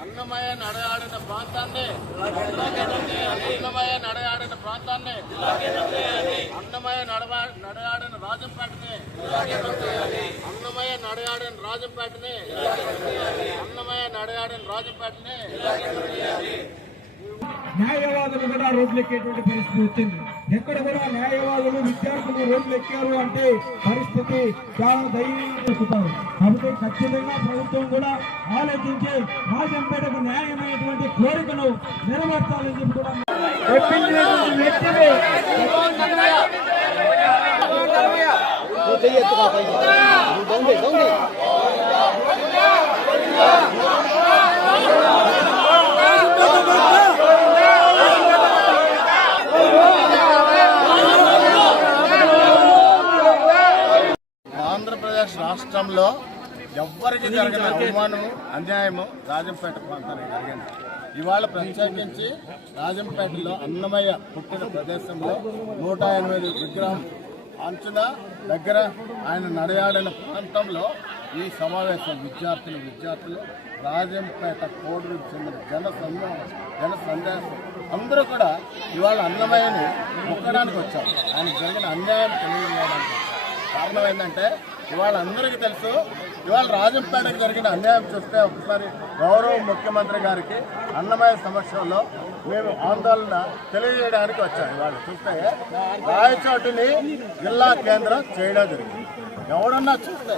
అన్నమయ్య నడయాడిన ప్రాంతాన్ని అన్నమయ్య నడయాడిన రాజంపేటని అన్నమయ్య నడయాడిన రాజంపేటని న్యాయవాదులు కూడా రోడ్లు ఎక్కేటువంటి పరిస్థితి వచ్చింది. ఎక్కడ కూడా న్యాయవాదులు విద్యార్థులు రోడ్లు ఎక్కారు అంటే పరిస్థితి చాలా దయనీయంగా చెప్తారు. కాబట్టి ఖచ్చితంగా ప్రభుత్వం కూడా ఆలోచించి రాజంపేటకు న్యాయమైనటువంటి కోరికను నెరవేర్చాలని చెప్పి కూడా ఆంధ్రప్రదేశ్ రాష్ట్రంలో ఎవ్వరికి జరిగిన అవమానం అన్యాయము రాజంపేట ప్రాంతానికి జరిగింది. ఇవాళ ప్రత్యేకించి రాజంపేటలో అన్నమయ్య పుట్టిన ప్రదేశంలో 108 విగ్రహం అంచున దగ్గర ఆయన నడయాడిన ప్రాంతంలో ఈ సమావేశం విద్యార్థులు రాజంపేట కోడూరుకు చెందిన జన సందేశం అందరూ కూడా ఇవాళ అన్నమయ్యని మొక్కడానికి వచ్చారు. ఆయనకు జరిగిన అన్యాయం తెలియజేయడానికి కారణం ఏంటంటే ఇవాళ అందరికీ తెలుసు, ఇవాళ రాజంపేటకు జరిగిన అన్యాయం చూస్తే ఒకసారి గౌరవ ముఖ్యమంత్రి గారికి అన్నమయ్య సమక్షంలో మేము ఆందోళన తెలియజేయడానికి వచ్చాం. ఇవాళ చూస్తే రాయచోటిని జిల్లా కేంద్రం చేయడం జరిగింది. ఎవడన్నా చూస్తే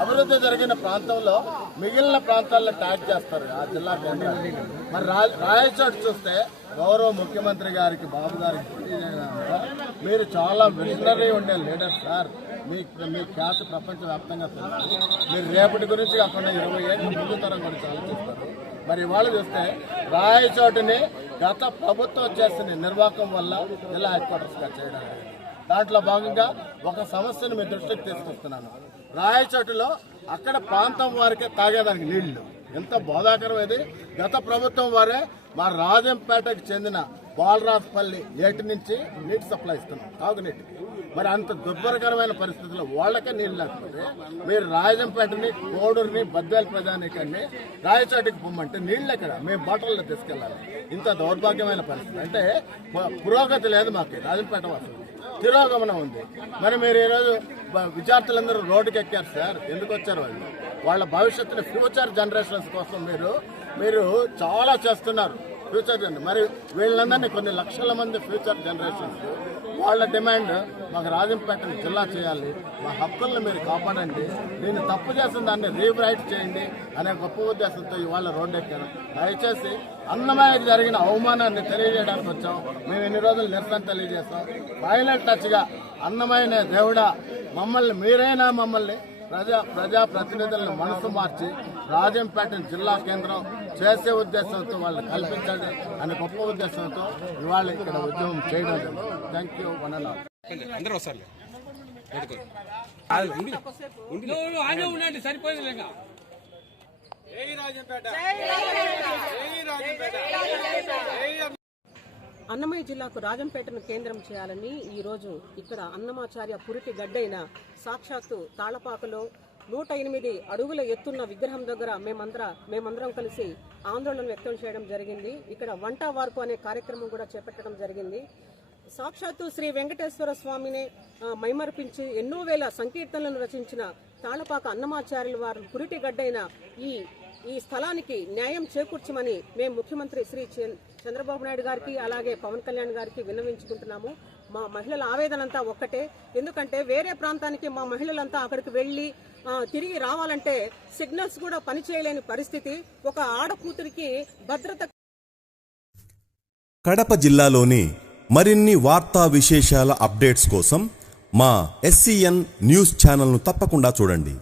అభివృద్ధి జరిగిన ప్రాంతంలో మిగిలిన ప్రాంతాల్లో ట్యాగ్ చేస్తారు ఆ జిల్లా కేంద్రాన్ని. మరి రాయచోటు చూస్తే గౌరవ ముఖ్యమంత్రి గారికి బాబు గారికి తెలియజేయడంలో మీరు చాలా విజనరీ ఉండే లీడర్ సార్, మీ ఖ్యాతి ప్రపంచవ్యాప్తంగా తెలుసు. మీరు రేపటి గురించి కాకుండా 20 ఏళ్ళ ముందు తరం గురించి ఆలోచిస్తారు. మరి ఇవాళ చూస్తే రాయచోటిని గత ప్రభుత్వం చేసిన నిర్వాహకం వల్ల జిల్లా హెడ్ క్వార్టర్స్గా చేయడం జరిగింది. దాంట్లో భాగంగా ఒక సమస్యను మీ దృష్టికి తీసుకొస్తున్నాను. రాయచోటిలో అక్కడ ప్రాంతం వారికే తాగేదానికి నీళ్లు ఎంత బాధాకరం. ఇది గత ప్రభుత్వం వారే మా రాజంపేటకు చెందిన బాలరాజపల్లి ఏటి నుంచి నీటి సప్లై ఇస్తున్నాం తాగునీటికి. మరి అంత దుర్భరకరమైన పరిస్థితుల్లో వాళ్ళకే నీళ్ళు లేకపోతే మీరు రాజంపేటని కోడూరుని బద్వేలు ప్రజానికాన్ని రాయచోటికి పొమ్మంటే నీళ్ళు ఎక్కడ మేము బాటల్లో తీసుకెళ్ళాలి. ఇంత దౌర్భాగ్యమైన పరిస్థితి అంటే పురోగతి లేదు మాకు. రాజంపేట వాసులు తిరోగమనం ఉంది. మరి మీరు ఈరోజు విద్యార్థులందరూ రోడ్డుకి ఎక్కారు సార్, ఎందుకు వచ్చారు? వాళ్ళ భవిష్యత్తుని ఫ్యూచర్ జనరేషన్స్ కోసం మీరు చాలా చేస్తున్నారు. ఫ్యూచర్ మరి వీళ్ళందరినీ కొన్ని లక్షల మంది ఫ్యూచర్ జనరేషన్స్ వాళ్ళ డిమాండ్ మాకు రాజంపేటని జిల్లా చేయాలి, మా హక్కులను మీరు కాపాడండి, నేను తప్పు చేసిన దాన్ని రీరైట్ చేయండి అనే గొప్ప ఉద్దేశంతో ఇవాళ రోడ్డు ఎక్కాను. దయచేసి అన్నమయ్యకి జరిగిన అవమానాన్ని తెలియజేయడానికి వచ్చాం. మేము ఎన్ని రోజులు నిరసన తెలియజేస్తాం. ఫైనల్ టచ్గా అన్నమయ్యనే దేవుడా మమ్మల్ని మీరైనా మమ్మల్ని ప్రజాప్రతినిధులను మనసు మార్చి రాజంపేటను జిల్లా కేంద్రం చేసే ఉద్దేశంతో వాళ్ళు కల్పించండి అనే గొప్ప ఉద్దేశంతో ఇవాళ ఇక్కడ ఉద్యమం చేయడం జరిగింది. Thank you. అందరూ వస్తారు సరిపోయింది. అన్నమయ్య జిల్లాకు రాజంపేటను కేంద్రం చేయాలని ఈరోజు ఇక్కడ అన్నమాచార్య పురిటి గడ్డైన సాక్షాత్తు తాళపాకలో 108 అడుగుల ఎత్తున్న విగ్రహం దగ్గర మేమందరం కలిసి ఆందోళన వ్యక్తం చేయడం జరిగింది. ఇక్కడ వంట వార్పు అనే కార్యక్రమం కూడా చేపట్టడం జరిగింది. సాక్షాత్తు శ్రీ వెంకటేశ్వర స్వామిని మైమర్పించి ఎన్నో వేల సంకీర్తనలను రచించిన తాళపాక అన్నమాచార్యుల వారు పురిటి గడ్డైన ఈ స్థలానికి న్యాయం చేకూర్చమని మేము ముఖ్యమంత్రి శ్రీ చంద్రబాబు నాయుడు గారికి అలాగే పవన్ కళ్యాణ్ గారికి విన్నవించుకుంటున్నాము. మా మహిళల ఆవేదన అంతా ఒక్కటే. ఎందుకంటే వేరే ప్రాంతానికి మా మహిళలంతా అక్కడికి వెళ్లి తిరిగి రావాలంటే సిగ్నల్స్ కూడా పనిచేయలేని పరిస్థితి. ఒక ఆడకూతురికి భద్రత. కడప జిల్లాలోని మరిన్ని వార్తా విశేషాల అప్డేట్స్ కోసం మా SCN న్యూస్ ఛానల్ను తప్పకుండా చూడండి.